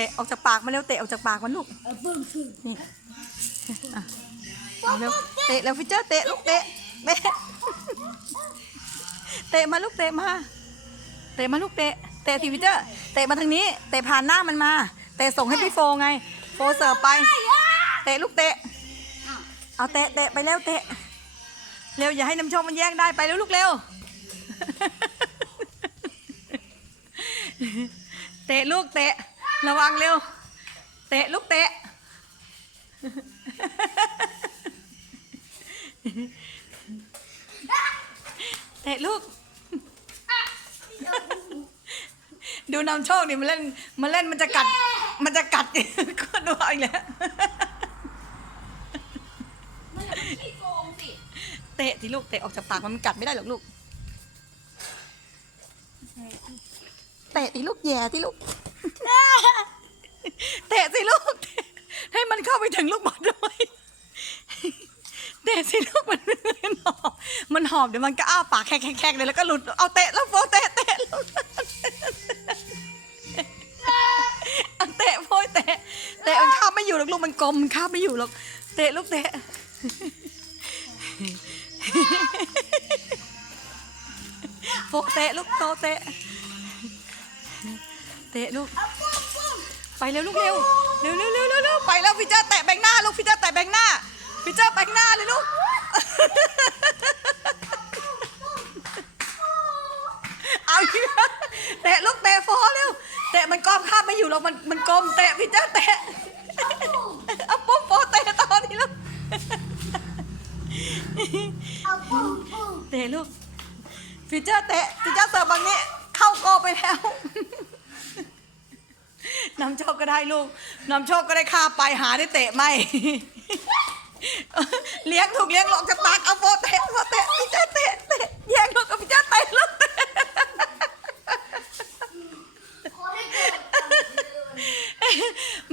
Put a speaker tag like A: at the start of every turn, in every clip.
A: เตะออกจากปากมาเร็วเตะออกจากปากมันลูก
B: เอาปึ้งปึ้ง
A: นี่อะเอาเร็วเตะแล้วฟิเจอร์เตะลูกเตะเตะเตะมาลูกเตะมา เตะมาลูกเตะเตะทีฟิเจอร์เตะมาทางนี้ เตะผ่านหน้ามันมา เตะส่งให้พี่โฟไง โฟเสิร์ฟไป เตะลูกเตะ เอาเตะเตะไปเร็วเตะ เร็วอย่าให้น้ำโชคมันแย่งได้ไปเร็วลูกเร็ว เตะลูกเตะ ระวังเร็ว เตะลูกเตะ เตะลูก ดูนำโชคดิมันเล่นมันเล่นมันจะกัด มันจะกัดก็ดูเอาอีกแล้ว
B: มันอย่ามาขี้โกงสิ
A: เตะสิลูกเตะออกจากปากมันมันกัดไม่ได้หรอกลูก เตะสิลูกแย่สิลูก เตะสิลูกเตะให้มันเข้าไปถึงลูกบอลด้วยเตะสิลูกมันมันหอบมันหอบเดี๋ยวมันก็อ้าปากแคกๆๆเลยแล้วก็หลุดเอาเตะแล้วโฟเตะเตะลูกเอาเตะโฟเตะเตะมันข้ามไม่อยู่หรอกลูกมันกลมมันข้ามไม่อยู่หรอกเตะลูกเตะโฟเตะลูกโตเตะ เตะลูก
B: เอาปุ้งปุ้ง
A: ไปเร็วลูกเร็วเร็วเร็วเร็วเร็วเร็วไปแล้วพี่เจ้าแตะแบงหน้าลูกพี่เจ้าแตะแบงหน้าพี่เจ้าแบงหน้าเลยลูก เอาอีกแล้วเตะลูกเตะฟอเร็วเตะมันกอมข้ามไม่อยู่หรอกมันมันกลมเตะพี่เจ้าแตะเอาปุ๊บโฟเตะต่อทีลูก
B: เอาปุ้งปุ้ง
A: เตะลูกพี่เจ้าเตะพี่เจ้าเสิร์ฟบางนี้เข้าโกไปแล้ว นำโชคก็ได้ลูกนำโชคก็ได้ค่าไปหาได้เตะไม่ เลี้ยงถูกเลี้ยงหลอกจากปากเอาโฟเตะโฟเตะพี่เจ้าเตะเตะแย่งลูกกับพี่เจ้าเตะลูกเตะ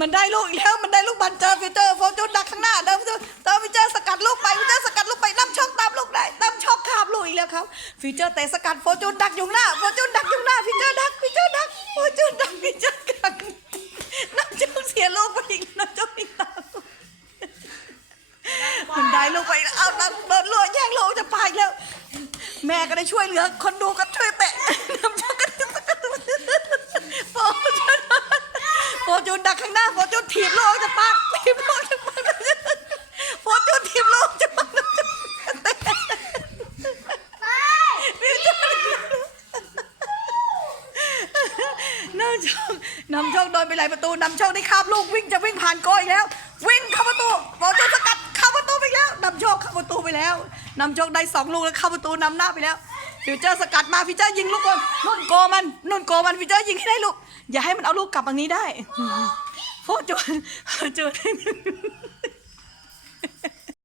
A: มันได้ลูกแล้วมันได้ลูกบันเจอฟิเจอร์โฟจูนดักข้างหน้าเดิมเติมฟิเจอร์สกัดลูกไปฟิเจอร์สกัดลูกไปนำโชคตามลูกได้นำโชคข้ามลูกอีกแล้วครับฟิเจอร์เตะสกัดโฟจูนดักอยู่หน้าโฟจูนดักอยู่หน้าฟิเจอร์ดักฟิเจอร์ดักโฟจูนดักฟิเจอร์ดักน มันได้ลูกไปเอีกแล้วเอานำโดนลูกแย่งลูกจะไปแล้ว แม่ก็ได้ช่วยเหลือ คนดูก็ช่วยเตะนำชคก็ด้สกัดโฟจูนโฟจูนดักข้างหน้าโฟจูนถีบลกจะปากถีบลกจะปากโฟจูนถีบลกจะปากนนำโชคน้ำโชคโดนไปหลายประตูน้ำโชคได้ข้ามลูกวิ่งจะวิ่งผ่านโก นำโชคได้สองลูกแล้วเข้าประตูนำหน้าไปแล้วฟิวเจอร์สกัดมาฟิวเจอร์ยิงลูกบอลนุ่นโกมันนุ่นโกมันฟิวเจอร์ยิงให้ได้ลูก อย่าให้มันเอาลูกกลับทางนี้ได้โฟจูนโฟจูน